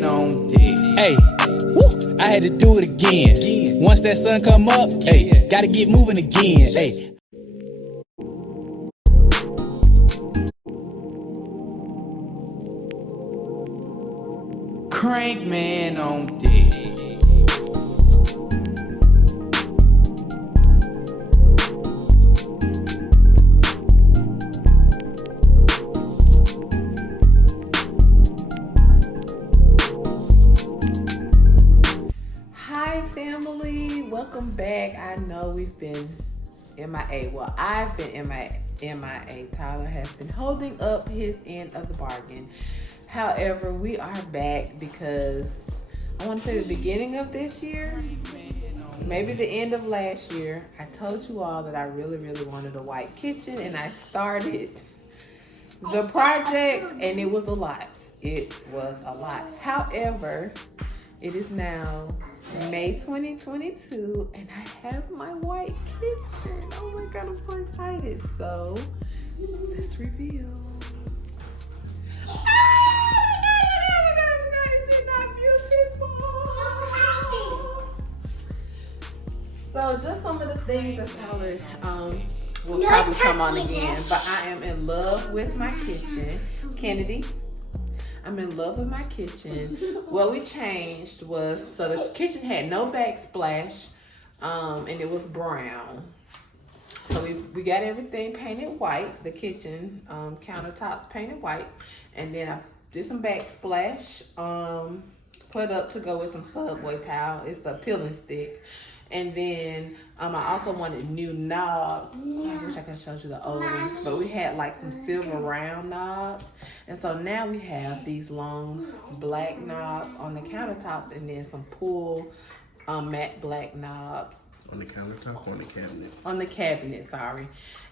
man on deck. Hey, woo, I had to do it again. Once that sun come up, hey, gotta get moving again. Hey. Crank man on deck. Hi family, welcome back. I know we've been MIA. Well, I've been MIA. Tyler has been holding up his end of the bargain. However, we are back because I want to say the beginning of this year, maybe the end of last year, I told you all that I really wanted a white kitchen, and I started the project, and it was a lot. It was a lot. However, it is now May 2022, and I have my white kitchen. Oh my God, I'm so excited. So let's reveal. So just some of the things that Tyler will probably come on again, but I am in love with my kitchen. Kennedy, I'm in love with my kitchen. What we changed was, so the kitchen had no backsplash, and it was brown. So we got everything painted white, the kitchen countertops painted white, and then I did some backsplash, put up to go with some Subway tile. It's a peeling stick. And then I also wanted new knobs. I wish I could show you the old ones, but we had like some silver round knobs. And so now we have these long black knobs on the countertops, and then some pull matte black knobs. On the countertop or on the cabinet? On the cabinet, sorry.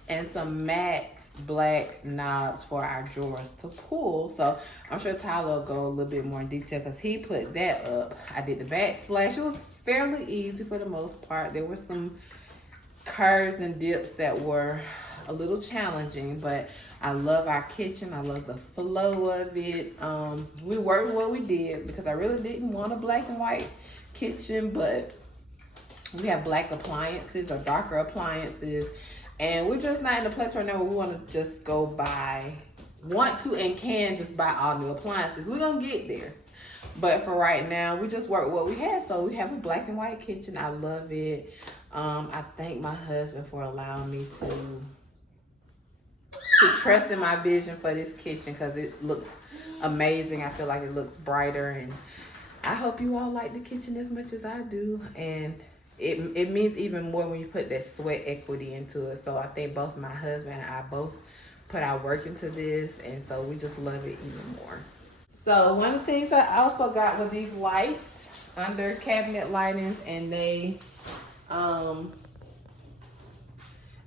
And some matte black knobs for our drawers to pull. So I'm sure Tyler will go a little bit more in detail because he put that up. I did the backsplash. It was fairly easy for the most part. There were some curves and dips that were a little challenging, but I love our kitchen. I love the flow of it. We worked with what we did because I really didn't want a black and white kitchen, but we have black appliances or darker appliances, and we're just not in a place right now where we want to just go buy, want to and can just buy all new appliances. We're gonna get there, but for right now, we just work what we have. So we have a black and white kitchen. I love it. I thank my husband for allowing me to trust in my vision for this kitchen because it looks amazing. I feel like it looks brighter, and I hope you all like the kitchen as much as I do. And it means even more when you put that sweat equity into it. So I think both my husband and I both put our work into this, and so we just love it even more. So one of the things I also got were these lights under cabinet lightings, and they,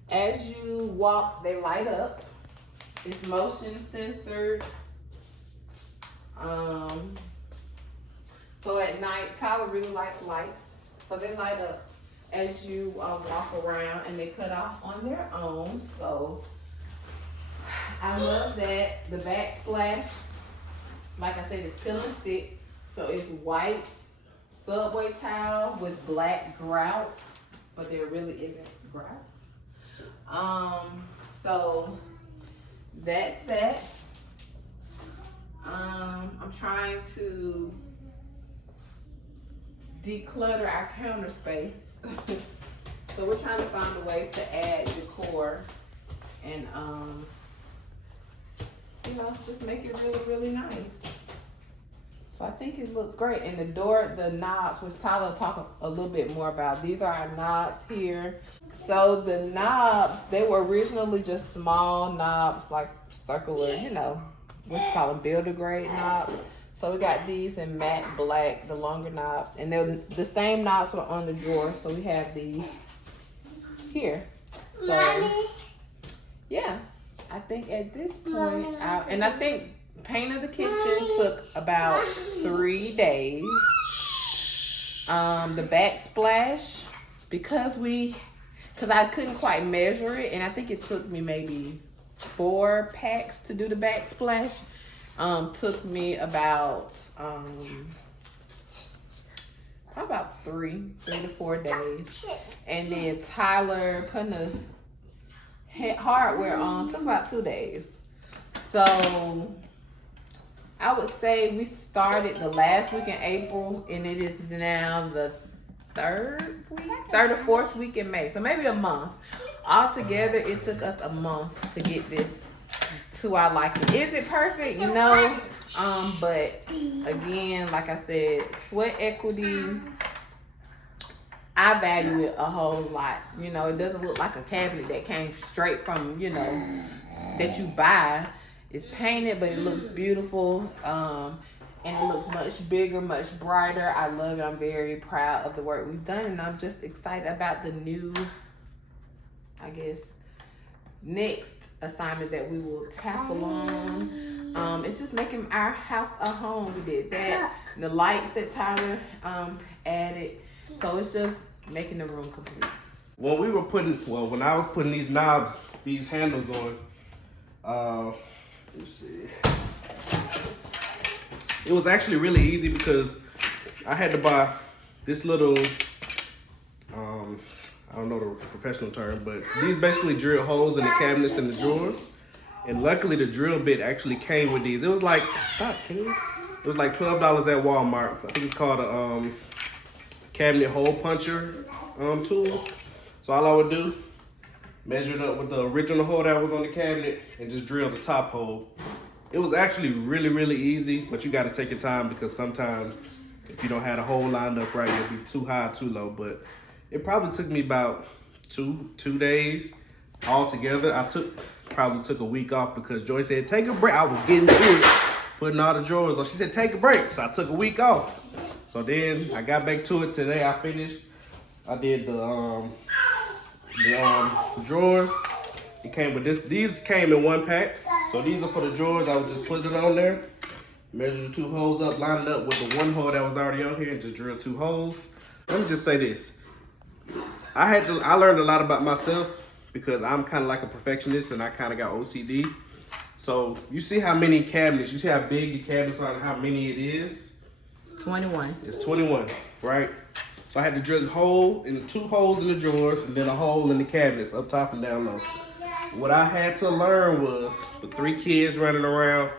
as you walk, they light up. It's motion censored. So at night, Tyler really likes lights. So they light up as you walk around, and they cut off on their own. So I love that. The backsplash, like I said, it's peeling stick. So it's white Subway tile with black grout, but there really isn't grout. So that's that. I'm trying to declutter our counter space. So we're trying to find ways to add decor and just make it really nice. So I think it looks great. And the knobs, which Tyler will talk a little bit more about. These are our knobs here. So the knobs, they were originally just small knobs, like circular, what you call them, builder grade knobs. So we got these in matte black, the longer knobs, and then the same knobs were on the drawer. So we have these here. So yeah, I think at this point, and I think paint of the kitchen took about 3 days. The backsplash, because I couldn't quite measure it, and I think it took me maybe 4 packs to do the backsplash. Took me about probably about 3 to 4 days. And then Tyler putting the hardware on took about 2 days. So I would say we started the last week in April, and it is now the third or fourth week in May. So maybe a month. Altogether, it took us a month to get this to our liking. Is it perfect? No. But again, like I said, sweat equity, I value it a whole lot. You know, it doesn't look like a cabinet that came straight from, you know, that you buy. It's painted, but it looks beautiful. And it looks much bigger, much brighter. I love it. I'm very proud of the work we've done. And I'm just excited about the new, I guess, next assignment that we will tackle on. It's just making our house a home. We did that. The lights that Tyler added. So it's just making the room complete. When I was putting these knobs, these handles on, let's see. It was actually really easy because I had to buy this little, I don't know the professional term, but these basically drill holes in the cabinets and the drawers. And luckily the drill bit actually came with these. It was like, it was like $12 at Walmart. I think it's called a cabinet hole puncher tool. So all I would do, measure it up with the original hole that was on the cabinet and just drill the top hole. It was actually really, really easy, but you got to take your time because sometimes if you don't have the hole lined up right, it'll be too high, too low. But it probably took me about two days altogether. Probably took a week off because Joy said, take a break. I was getting to it, putting all the drawers on. She said, take a break. So I took a week off. So then I got back to it today. I finished. I did the drawers. It came with this. These came in one pack. So these are for the drawers. I would just put it on there, measure the 2 holes up, line it up with the 1 hole that was already on here, and just drill 2 holes. Let me just say this. I learned a lot about myself because I'm kind of like a perfectionist and I kind of got OCD. So you see how many cabinets, you see how big the cabinets are and how many it is? 21. It's 21, right? So I had to drill a hole and 2 holes in the drawers and then a hole in the cabinets up top and down low. What I had to learn was with 3 kids running around,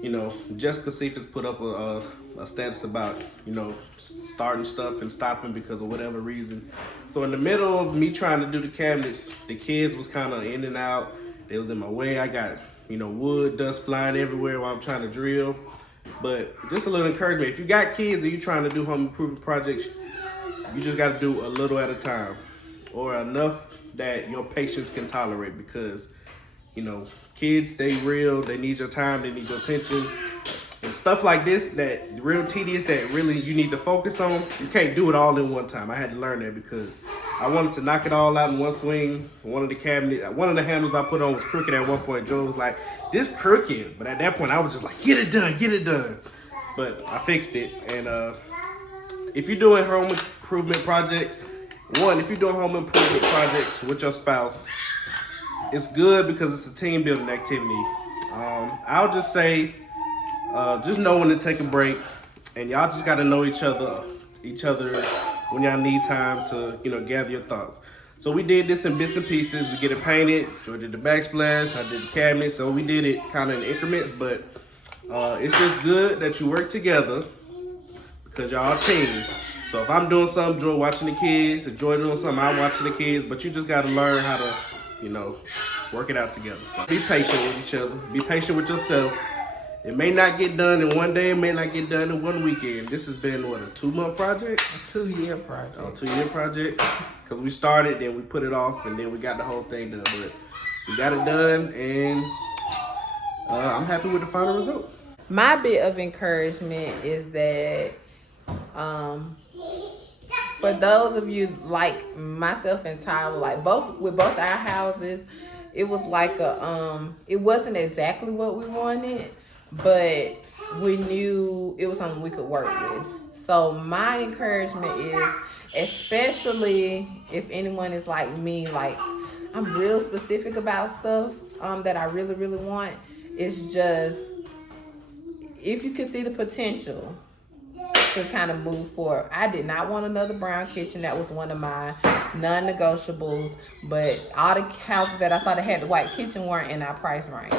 you know, Jessica Cephas put up a status about, you know, starting stuff and stopping because of whatever reason. So in the middle of me trying to do the cabinets, the kids was kind of in and out. They was in my way. I got, you know, wood dust flying everywhere while I'm trying to drill. But just a little encouragement. If you got kids and you're trying to do home improvement projects, you just got to do a little at a time or enough that your patience can tolerate because, you know, kids, they real, they need your time, they need your attention. And stuff like this that real tedious that really you need to focus on, you can't do it all in one time. I had to learn that because I wanted to knock it all out in one swing. One of the handles I put on was crooked at one point. Joe was like, this crooked. But at that point I was just like, get it done, get it done. But I fixed it. And if you're doing home improvement projects, if you're doing home improvement projects with your spouse, it's good because it's a team building activity. I'll just say, just know when to take a break, and y'all just gotta know each other when y'all need time to, you know, gather your thoughts. So we did this in bits and pieces. We get it painted. Joy did the backsplash. I did the cabinet. So we did it kind of in increments, but it's just good that you work together because y'all a team. So if I'm doing something, Joy watching the kids. If Joy doing something, I'm watching the kids. But you just got to learn how to, you know, work it out together. So be patient with each other. Be patient with yourself. It may not get done in one day. It may not get done in one weekend. This has been, what, a 2-month project? A 2-year project. A 2-year project. Because we started, then we put it off, and then we got the whole thing done. But we got it done, and I'm happy with the final result. My bit of encouragement is that for those of you like myself and Tyler, like both our houses, it was like it wasn't exactly what we wanted, but we knew it was something we could work with. So my encouragement is, especially if anyone is like me, like I'm real specific about stuff that I really, really want, it's just if you can see the potential to kind of move forward. I did not want another brown kitchen. That was one of my non-negotiables. But all the houses that I saw that had the white kitchen weren't in our price range.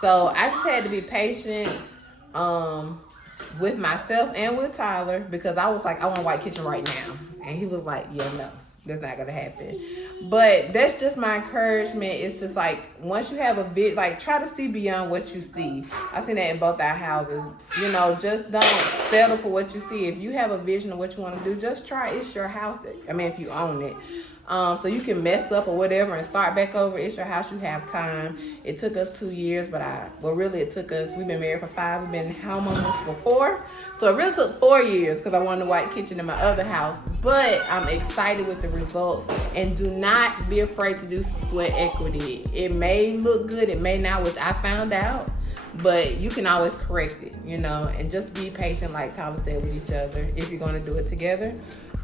So I just had to be patient with myself and with Tyler, because I was like, I want a white kitchen right now. And he was like, yeah, no, that's not going to happen. But that's just my encouragement. It's just like, once you have a like, try to see beyond what you see. I've seen that in both our houses. You know, just don't settle for what you see. If you have a vision of what you want to do, just try. It's your house. I mean, if you own it. So you can mess up or whatever and start back over. It's your house. You have time. It took us 2 years, but really it took us, we've been married for 5. We've been homeowners for 4. So it really took 4 years because I wanted a white kitchen in my other house. But I'm excited with the results. And do not be afraid to do sweat equity. It may look good. It may not, which I found out. But you can always correct it, you know, and just be patient, like Tyler said, with each other if you're going to do it together.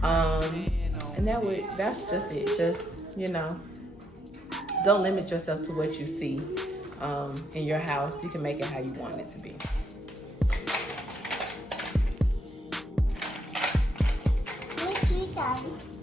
And that's just it. Just, you know, don't limit yourself to what you see in your house. You can make it how you want it to be. Me too, Daddy.